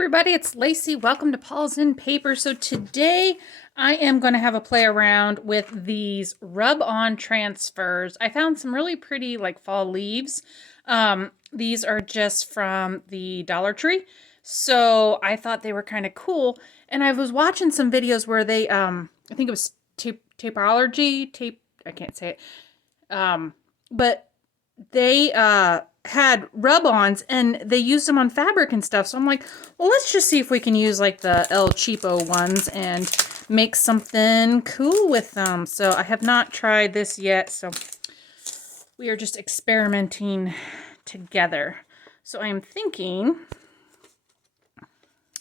Everybody, it's Lacey. Welcome to Paul's in Paper. So today I am going to have a play around with these rub-on transfers. I found some really pretty like fall leaves. These are just from the Dollar Tree. So I thought they were kind of cool. And I was watching some videos where they, I think it was I can't say it. But they, had rub-ons and they used them on fabric and stuff. So I'm like, well, let's just see if we can use like the El Cheapo ones and make something cool with them. So I have not tried this yet. So we are just experimenting together. So I am thinking,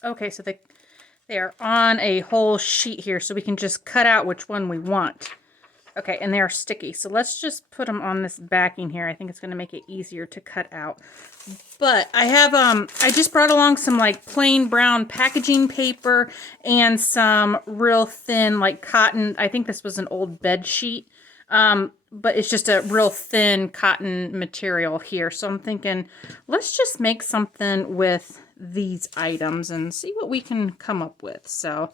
okay, so they are on a whole sheet here. So we can just cut out which one we want. Okay, and they are sticky. So let's just put them on this backing here. I think it's going to make it easier to cut out. But I have, I just brought along some like plain brown packaging paper and some real thin like cotton. I think this was an old bed sheet. But it's just a real thin cotton material here. So I'm thinking, let's just make something with these items and see what we can come up with. So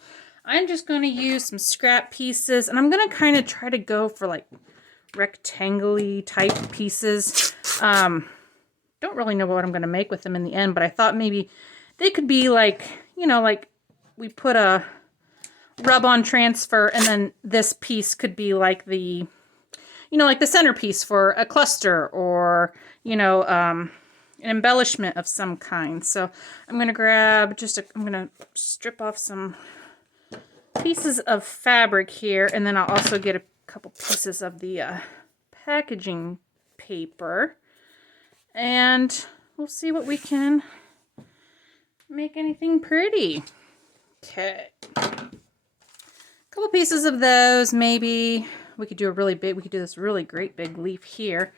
I'm just going to use some scrap pieces, and I'm going to kind of try to go for like rectangle-y type pieces. Don't really know what I'm going to make with them in the end, but I thought maybe they could be like, you know, like we put a rub-on transfer, and then this piece could be like the, you know, like the centerpiece for a cluster or, you know, an embellishment of some kind. So I'm going to grab I'm going to strip off some pieces of fabric here, and then I'll also get a couple pieces of the packaging paper, and we'll see what we can make anything pretty. Okay, a couple pieces of those. Maybe we could do this really great big leaf here.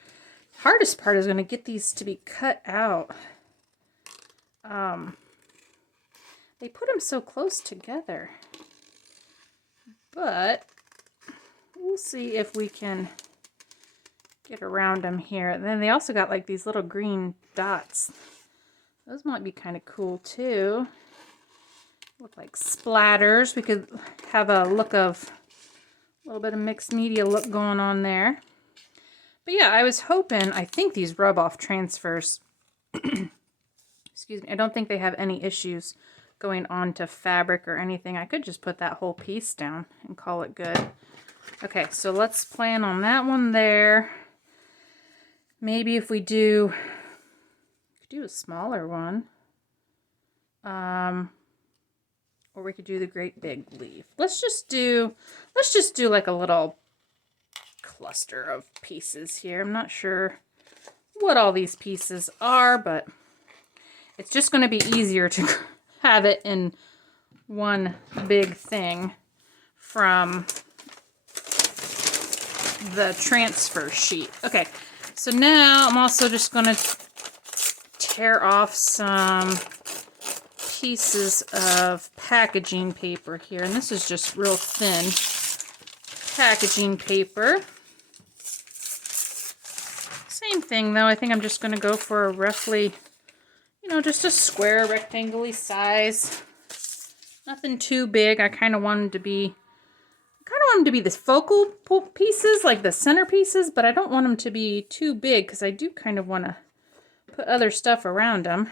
Hardest part is going to get these to be cut out. They put them so close together. But we'll see if we can get around them here. And then they also got like these little green dots. Those might be kind of cool too. Look like splatters. We could have a look of a little bit of mixed media look going on there. But yeah, I was hoping, I think these rub-off transfers, excuse me, I don't think they have any issues going on to fabric or anything. I could just put that whole piece down and call it good. Okay, so let's plan on that one there. Maybe if we do a smaller one. Or we could do the great big leaf. Let's just do like a little cluster of pieces here. I'm not sure what all these pieces are, but it's just going to be easier to have it in one big thing from the transfer sheet. Okay, so now I'm also just going to tear off some pieces of packaging paper here, and this is just real thin packaging paper. Same thing though, I think I'm just going to go for a roughly, you know, just a square rectangle-y size. Nothing too big. I kind of want them to be the focal pieces, like the center pieces, but I don't want them to be too big because I do kind of want to put other stuff around them.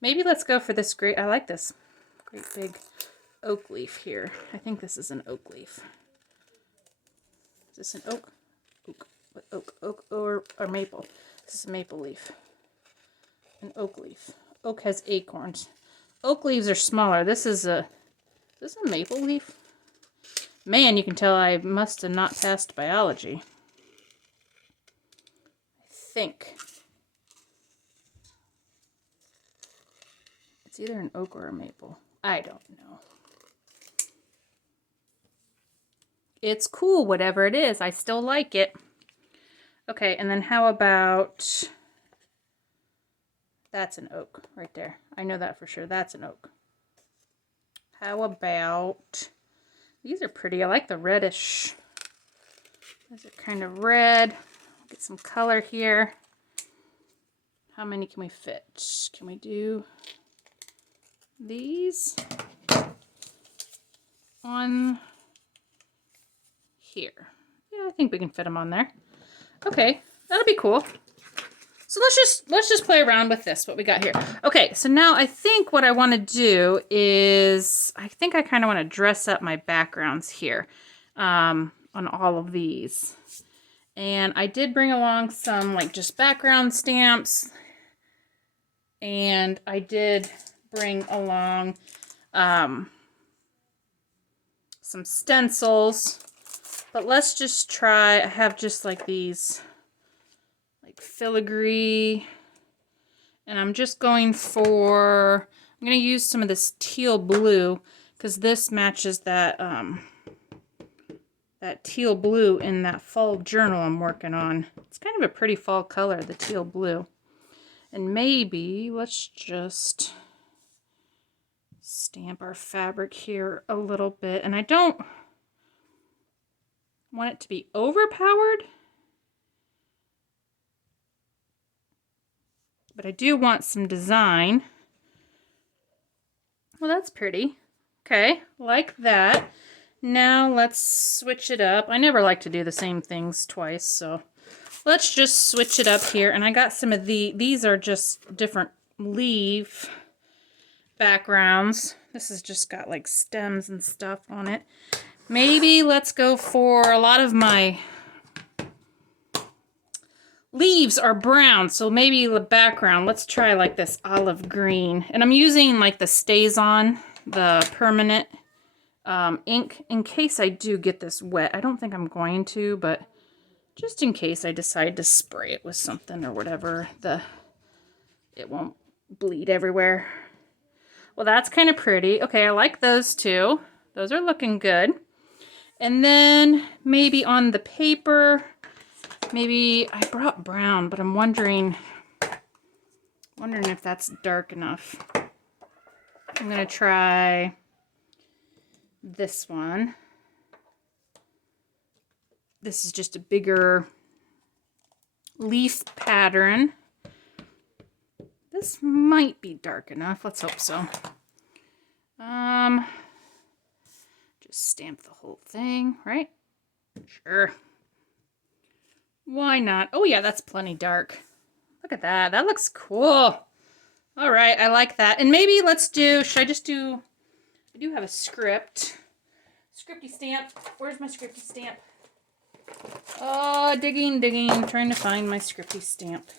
Maybe let's go for this I like this great big oak leaf here. I think this is an oak leaf. Is this an oak? Oak or maple? This is a maple leaf. An oak leaf. Oak has acorns. Oak leaves are smaller. Is this a maple leaf? Man, you can tell I must have not passed biology. I think. It's either an oak or a maple. I don't know. It's cool, whatever it is. I still like it. Okay, and then how about... That's an oak right there. I know that for sure. That's an oak. How about... These are pretty. I like the reddish. These are kind of red. Get some color here. How many can we fit? Can we do these on here. Yeah, I think we can fit them on there. Okay, that'll be cool. So let's just play around with this, what we got here. Okay, so now I think what I want to do is, I think I kind of want to dress up my backgrounds here on all of these. And I did bring along some like just background stamps. And I did bring along some stencils. But let's just try, I have just like these like filigree, and I'm just going for, I'm going to use some of this teal blue because this matches that that teal blue in that fall journal I'm working on. It's kind of a pretty fall color, the teal blue. And maybe let's just stamp our fabric here a little bit. And I don't want it to be overpowered, but I do want some design. Well, that's pretty. Okay, like that. Now let's switch it up. I never like to do the same things twice, so let's just switch it up here. And I got some of these are just different leaf backgrounds. This has just got like stems and stuff on it. Maybe let's go for, a lot of my leaves are brown, so maybe the background, let's try like this olive green. And I'm using like the Stays On, the permanent ink, in case I do get this wet. I don't think I'm going to, but just in case I decide to spray it with something or whatever, it won't bleed everywhere. Well, that's kind of pretty. Okay, I like those two. Those are looking good. And then maybe on the paper, maybe I brought brown, but I'm wondering if that's dark enough. I'm gonna try this one. This is just a bigger leaf pattern. This might be dark enough. Let's hope so. Just stamp the whole thing, right? Sure. Why not? Oh yeah, that's plenty dark. Look at that. That looks cool. All right, I like that. And maybe let's do, should I just do, I do have a script. Scripty stamp. Where's my scripty stamp? Oh, digging, trying to find my scripty stamp.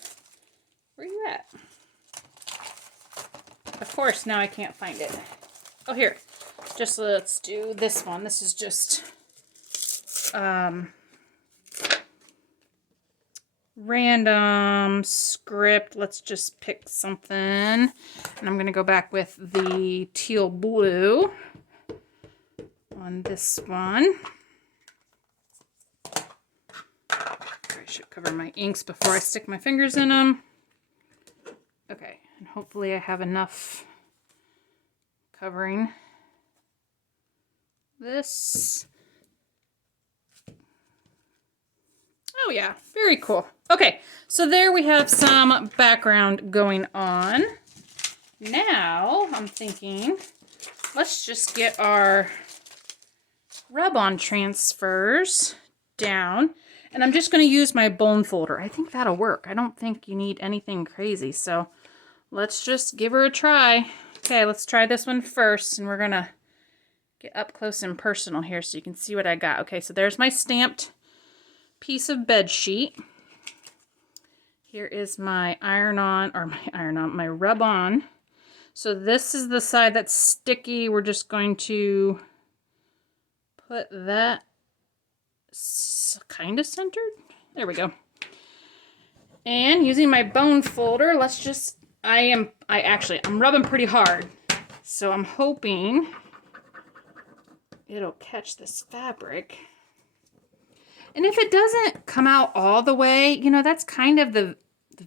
Where are you at? Of course, now I can't find it. Oh, here. Just let's do this one. This is just random script. Let's just pick something. And I'm going to go back with the teal blue on this one. I should cover my inks before I stick my fingers in them. Okay, and hopefully I have enough covering this. Oh yeah, very cool. Okay, so there we have some background going on. Now I'm thinking, let's just get our rub-on transfers down. And I'm just going to use my bone folder. I think that'll work. I don't think you need anything crazy. So let's just give her a try. Okay, let's try this one first. And we're going to get up close and personal here so you can see what I got. Okay, so there's my stamped piece of bed sheet. Here is my my rub-on. So this is the side that's sticky. We're just going to put that kind of centered. There we go. And using my bone folder, let's just, I'm rubbing pretty hard. So I'm hoping it'll catch this fabric. And if it doesn't come out all the way, you know, that's kind of the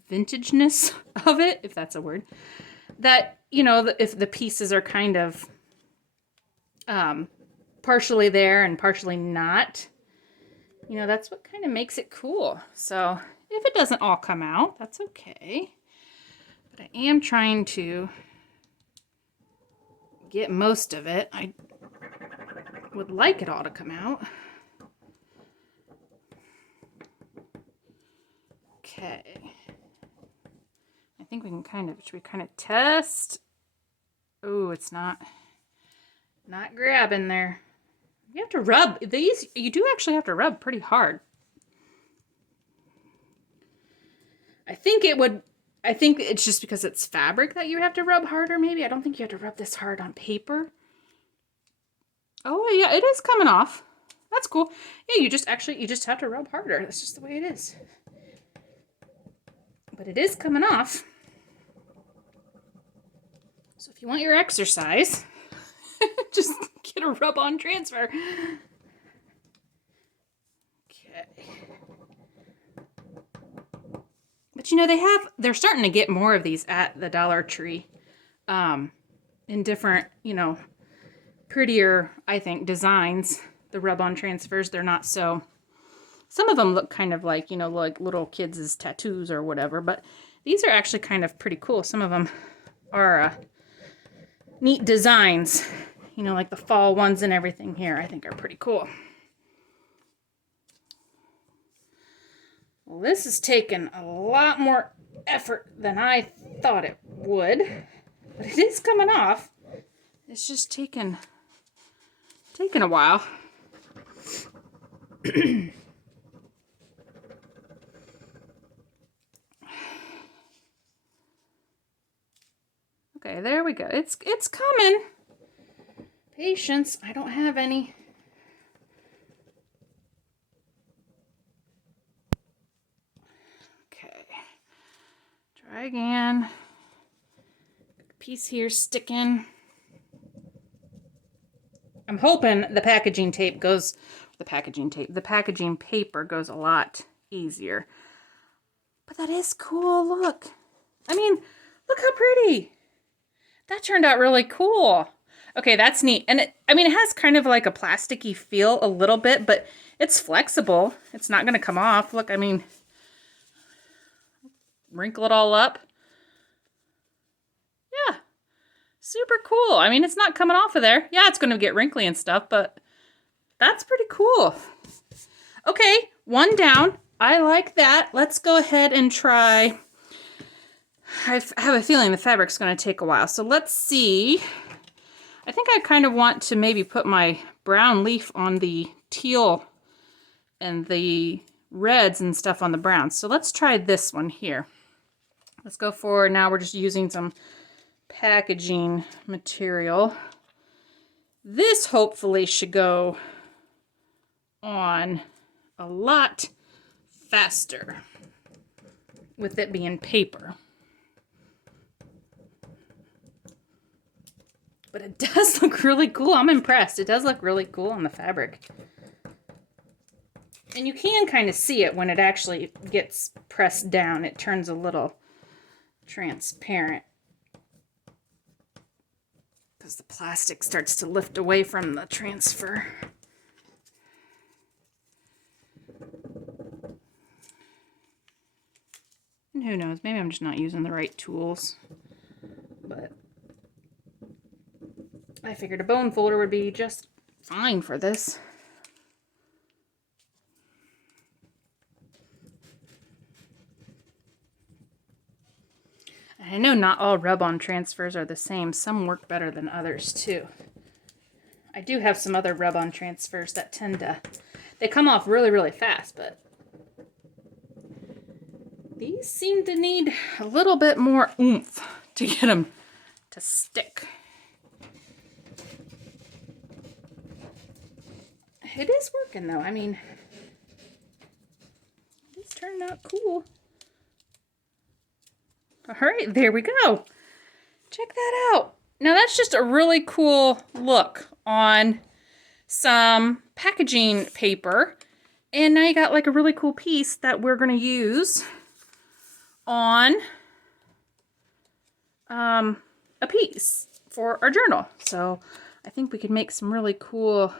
vintageness of it, if that's a word. That, you know, if the pieces are kind of partially there and partially not, you know, that's what kind of makes it cool. So if it doesn't all come out, that's okay. But I am trying to get most of it. I would like it all to come out. Okay. I think we can should we kind of test? Oh, it's not grabbing there. You have to rub these. You do actually have to rub pretty hard. I think it's just because it's fabric that you have to rub harder, maybe. I don't think you have to rub this hard on paper. Oh, yeah, it is coming off. That's cool. Yeah, you just have to rub harder. That's just the way it is. But it is coming off. So if you want your exercise, just get a rub-on transfer. Okay. But you know, they're starting to get more of these at the Dollar Tree. In different, you know, prettier, I think, designs. The rub-on transfers, they're not so... Some of them look kind of like, you know, like little kids' tattoos or whatever, but these are actually kind of pretty cool. Some of them are neat designs, you know, like the fall ones and everything here, I think are pretty cool. Well, this has taken a lot more effort than I thought it would, but it is coming off. It's just taken a while. Okay, there we go. It's coming. Patience. I don't have any. Okay. Try again. Piece here sticking. I'm hoping the packaging paper goes a lot easier. But that is cool, look. I mean, look how pretty. That turned out really cool. Okay, that's neat. And it has kind of like a plasticky feel a little bit, but it's flexible. It's not gonna come off. Look, I mean, wrinkle it all up. Yeah, super cool. I mean, it's not coming off of there. Yeah, it's gonna get wrinkly and stuff, but that's pretty cool. Okay, one down. I like that. Let's go ahead and try. I have a feeling the fabric's going to take a while. So let's see. I think I kind of want to maybe put my brown leaf on the teal and the reds and stuff on the browns. So let's try this one here. Let's go for, now we're just using some packaging material. This hopefully should go on a lot faster with it being paper. But it does look really cool. I'm impressed. It does look really cool on the fabric. And you can kind of see it when it actually gets pressed down. It turns a little transparent because the plastic starts to lift away from the transfer. And who knows, maybe I'm just not using the right tools. But I figured a bone folder would be just fine for this. I know not all rub-on transfers are the same. Some work better than others too. I do have some other rub-on transfers that they come off really, really fast, but these seem to need a little bit more oomph to get them to stick. It is working though. I mean, it's turned out cool. All right, there we go. Check that out. Now that's just a really cool look on some packaging paper. And now you got like a really cool piece that we're going to use on a piece for our journal. So I think we could make some really cool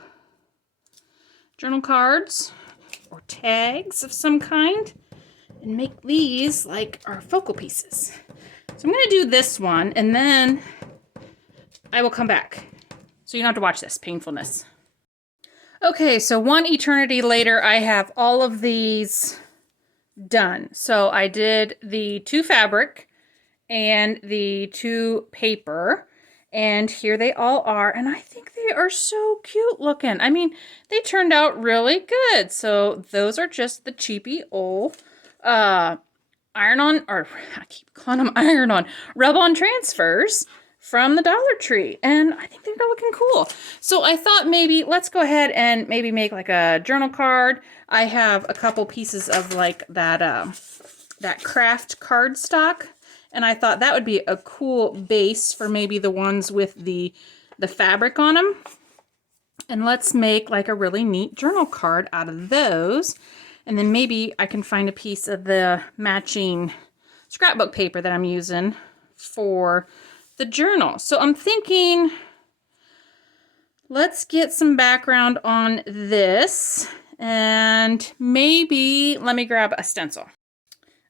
journal cards or tags of some kind and make these like our focal pieces. So I'm going to do this one, and then I will come back. So you don't have to watch this painfulness. Okay, so one eternity later, I have all of these done. So I did the 2 fabric and the 2 paper, and here they all are, and I think they are so cute looking. I mean, they turned out really good. So those are just the cheapy old iron-on, or I keep calling them iron-on, rub-on transfers from the Dollar Tree, and I think they're looking cool. So I thought maybe let's go ahead and maybe make like a journal card. I have a couple pieces of like that that craft cardstock, and I thought that would be a cool base for maybe the ones with the fabric on them. And let's make like a really neat journal card out of those. And then maybe I can find a piece of the matching scrapbook paper that I'm using for the journal. So I'm thinking, let's get some background on this, and maybe let me grab a stencil.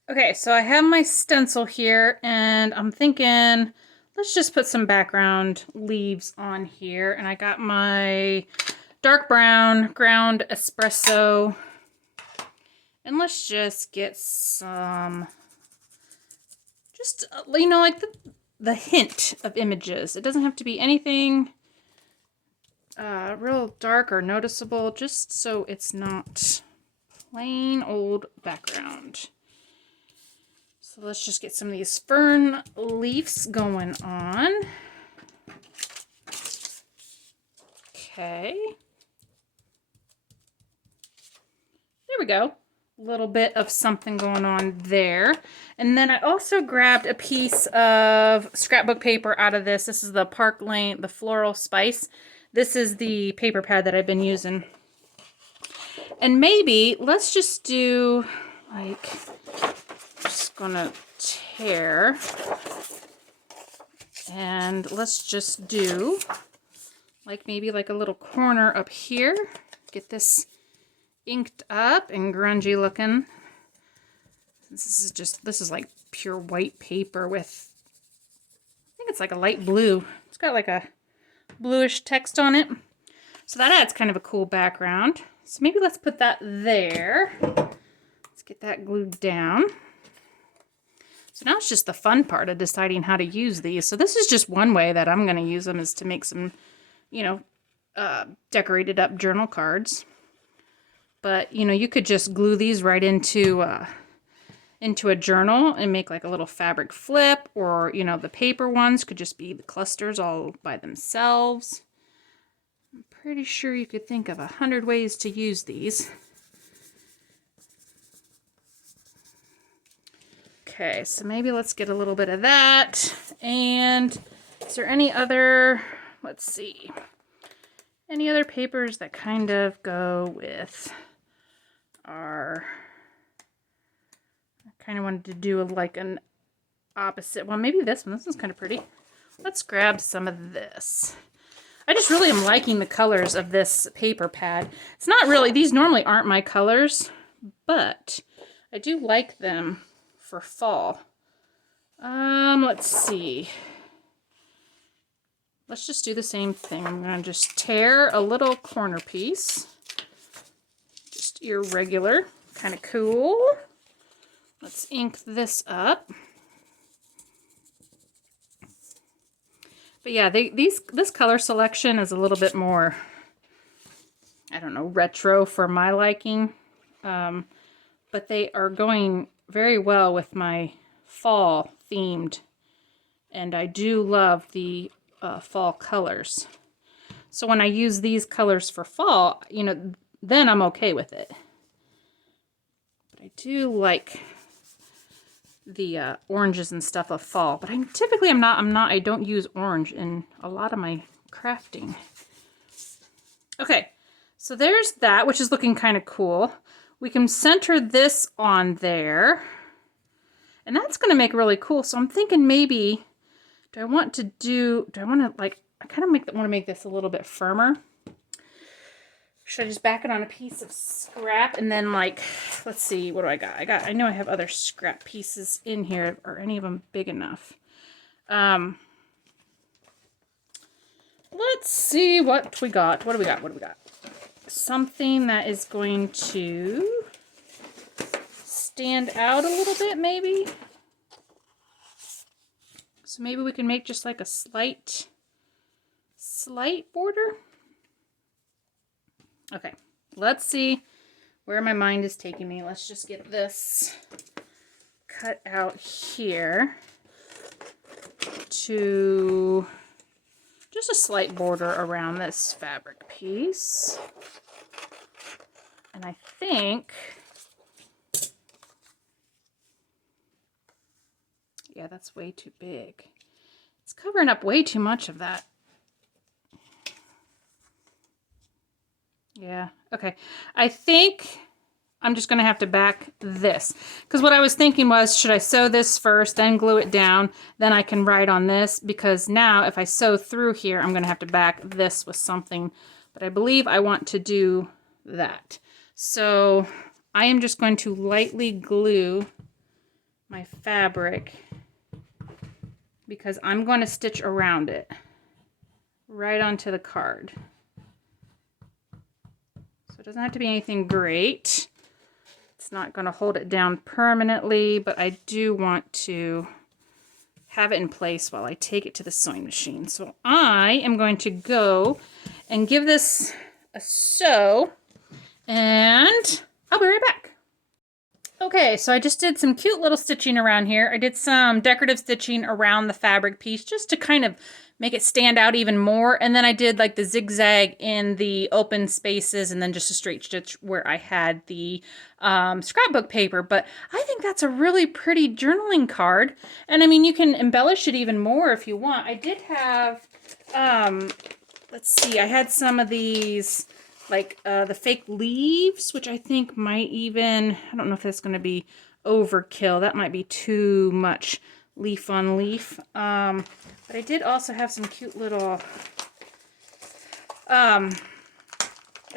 Okay, so I have my stencil here, and I'm thinking, let's just put some background leaves on here. And I got my dark brown ground espresso, and let's just get some, just, you know, like the hint of images. It doesn't have to be anything real dark or noticeable, just so it's not plain old background. So let's just get some of these fern leaves going on. Okay. There we go. A little bit of something going on there. And then I also grabbed a piece of scrapbook paper out of this. This is the Park Lane, the Floral Spice. This is the paper pad that I've been using. And maybe let's just do like, just gonna tear, and let's just do like maybe like a little corner up here. Get this inked up and grungy looking. This is like pure white paper with, I think it's like a light blue. It's got like a bluish text on it. So that adds kind of a cool background. So maybe let's put that there. Let's get that glued down. So now it's just the fun part of deciding how to use these. So this is just one way that I'm going to use them, is to make some, you know, decorated up journal cards. But, you know, you could just glue these right into a journal and make like a little fabric flip, or, you know, the paper ones could just be the clusters all by themselves. I'm pretty sure you could think of 100 ways to use these. Okay, so maybe let's get a little bit of that. And is there any other, let's see, any other papers that kind of go with our, I kind of wanted to do like an opposite one. Maybe this one. This one's kind of pretty. Let's grab some of this. I just really am liking the colors of this paper pad. It's not really, these normally aren't my colors, but I do like them for fall. Let's see. Let's just do the same thing. I'm going to just tear a little corner piece. Just irregular. Kind of cool. Let's ink this up. But yeah, this color selection is a little bit more, I don't know, retro for my liking. But they are going very well with my fall themed. And I do love the fall colors. So when I use these colors for fall, you know, then I'm okay with it. But I do like the oranges and stuff of fall, but I don't use orange in a lot of my crafting. Okay, so there's that, which is looking kind of cool. We can center this on there, and that's going to make really cool. So I'm thinking maybe, I kind of want to make this a little bit firmer. Should I just back it on a piece of scrap and then, like, let's see, what do I got? I know I have other scrap pieces in here. Are any of them big enough? let's see what we got. What do we got? What do we got? Something that is going to stand out a little bit, maybe. So maybe we can make just like a slight border. Okay, let's see where my mind is taking me. Let's just get this cut out here to just a slight border around this fabric piece. And I think, yeah, that's way too big. It's covering up way too much of that. Yeah, okay. I think I'm just going to have to back this. Because what I was thinking was, should I sew this first, then glue it down, then I can write on this? Because now, if I sew through here, I'm going to have to back this with something. But I believe I want to do that. So I am just going to lightly glue my fabric because I'm going to stitch around it right onto the card. So it doesn't have to be anything great. It's not going to hold it down permanently, but I do want to have it in place while I take it to the sewing machine. So I am going to go and give this a sew, and I'll be right back. Okay, so I just did some cute little stitching around here. I did some decorative stitching around the fabric piece just to kind of make it stand out even more. And then I did like the zigzag in the open spaces and then just a straight stitch where I had the scrapbook paper. But I think that's a really pretty journaling card. And I mean, you can embellish it even more if you want. I did have, let's see, I had some of these like the fake leaves, which I think might even, I don't know if that's going to be overkill. That might be too much leaf on leaf. But I did also have some cute little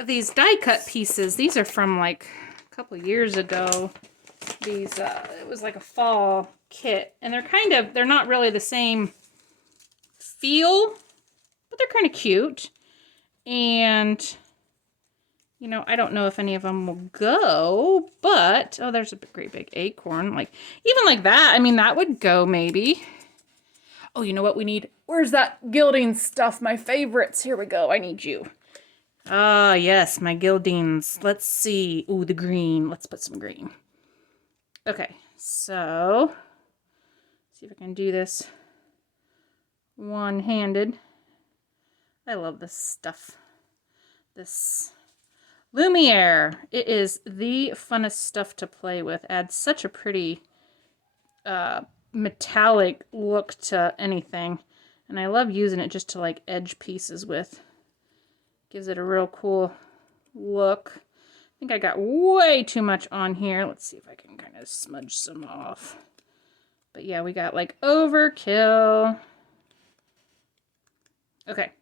these die cut pieces. These are from like a couple years ago. These it was like a fall kit, and they're not really the same feel, but they're kind of cute. And you know, I don't know if any of them will go, but oh, there's a great big acorn. Like even like that, I mean, that would go maybe. Oh, you know what we need? Where's that gilding stuff? My favorites. Here we go. I need you. Ah, yes, my gildings. Let's see. Ooh, the green. Let's put some green. Okay, so see if I can do this one-handed. I love this stuff. This Lumiere. It is the funnest stuff to play with. Adds such a pretty metallic look to anything. And I love using it just to like edge pieces with. Gives it a real cool look. I think I got way too much on here. Let's see if I can kind of smudge some off. But yeah, we got like overkill. Okay.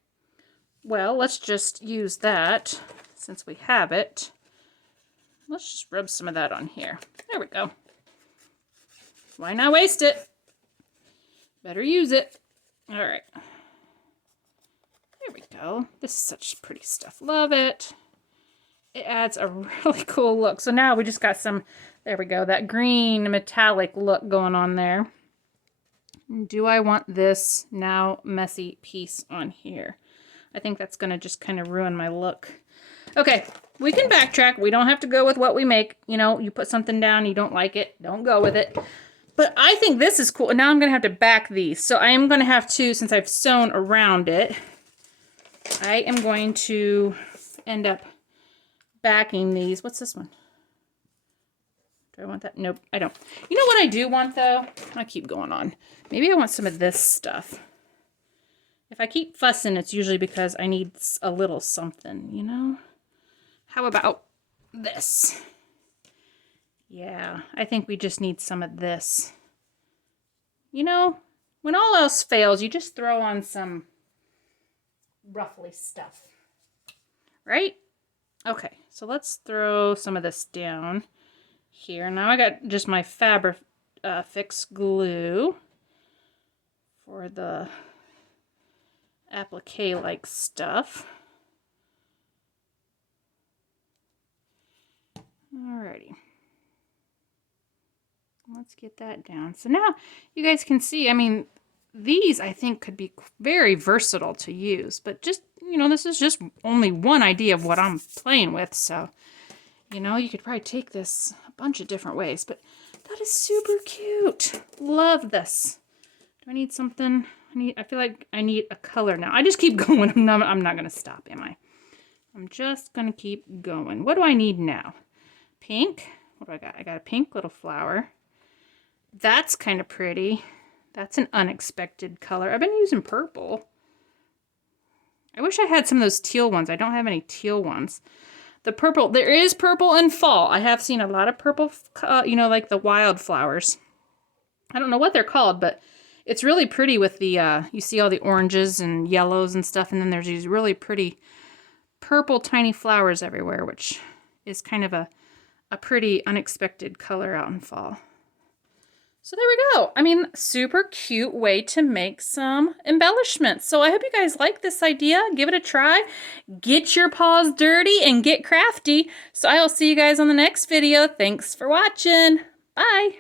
Well, let's just use that since we have it. Let's just rub some of that on here. There we go. Why not waste it? Better use it. All right. There we go. This is such pretty stuff. Love it. It adds a really cool look. So now we just got some, there we go, that green metallic look going on there. Do I want this now messy piece on here? I think that's going to just kind of ruin my look. Okay, we can backtrack. We don't have to go with what we make. You know, you put something down, you don't like it, don't go with it. But I think this is cool. And now I'm going to have to back these. So I am going to have to, since I've sewn around it, I am going to end up backing these. What's this one? Do I want that? Nope, I don't. You know what I do want, though? I keep going on. Maybe I want some of this stuff. If I keep fussing, it's usually because I need a little something, you know? How about this? Yeah, I think we just need some of this. You know, when all else fails, you just throw on some ruffly stuff. Right? Okay, so let's throw some of this down here. Now I got just my Fabric Fix glue for the applique-like stuff. Alrighty. Let's get that down. So now you guys can see, I mean, these I think could be very versatile to use, but just, you know, this is just only one idea of what I'm playing with. So, you know, you could probably take this a bunch of different ways, but that is super cute. Love this. Do I need something? I feel like I need a color now. I just keep going. I'm not going to stop, am I? I'm just going to keep going. What do I need now? Pink. What do I got? I got a pink little flower. That's kind of pretty. That's an unexpected color. I've been using purple. I wish I had some of those teal ones. I don't have any teal ones. The purple, there is purple in fall. I have seen a lot of purple, you know, like the wildflowers. I don't know what they're called, but it's really pretty with the, you see all the oranges and yellows and stuff, and then there's these really pretty purple tiny flowers everywhere, which is kind of a pretty unexpected color out in fall. So there we go. I mean, super cute way to make some embellishments. So I hope you guys like this idea. Give it a try. Get your paws dirty and get crafty. So I will see you guys on the next video. Thanks for watching. Bye.